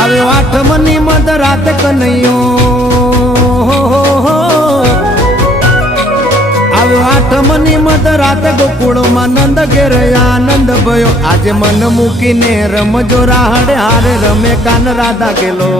આવ્યો આઠમની મધ રાત કનૈયો, આવ્યો આઠમની મધ રાત ગોકુળમાં નંદ ઘેર આનંદ ભયો. આજે મન મૂકીને રમજો રાહડે હારે રમે કાન રાધા કેલો.